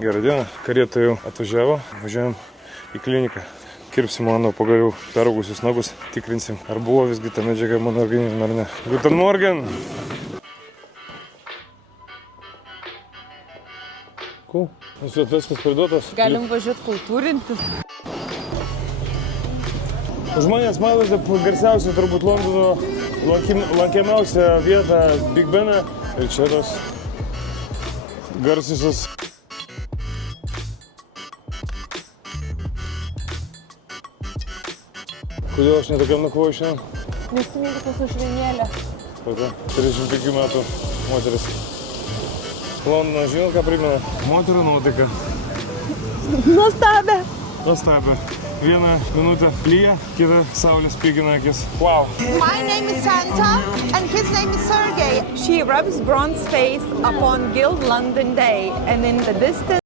Gerą dieną, karieta jau atvažiavo, važiuojam į kliniką. Kirpsim mano pagaliau peraugusius nagus, tikrinsim, ar buvo visgi ta medžiaga mano organizme ar ne. Guten Morgen! Cool. Visų viskas priduotas. Galim važiuoti kultūrintis. Žmonės matote garsiausia turbūt Londono lankiamiausia vieta Big Beną. Ir čia tos garsiusios. Kodėl aš netokiam nakvoju šiandien? Nes tu mėgti pas aušrinėlę. Tokia 35 metų moteris. Londoną, žinot, ką primena? Moterų nuotaika. Nuostabę. Nuostabę. Vieną minutę lyja, kitą saulė spigina akis. Wow. My name is Santa and his name is Sergey. She rubs bronze face upon Guild London Day and in the distance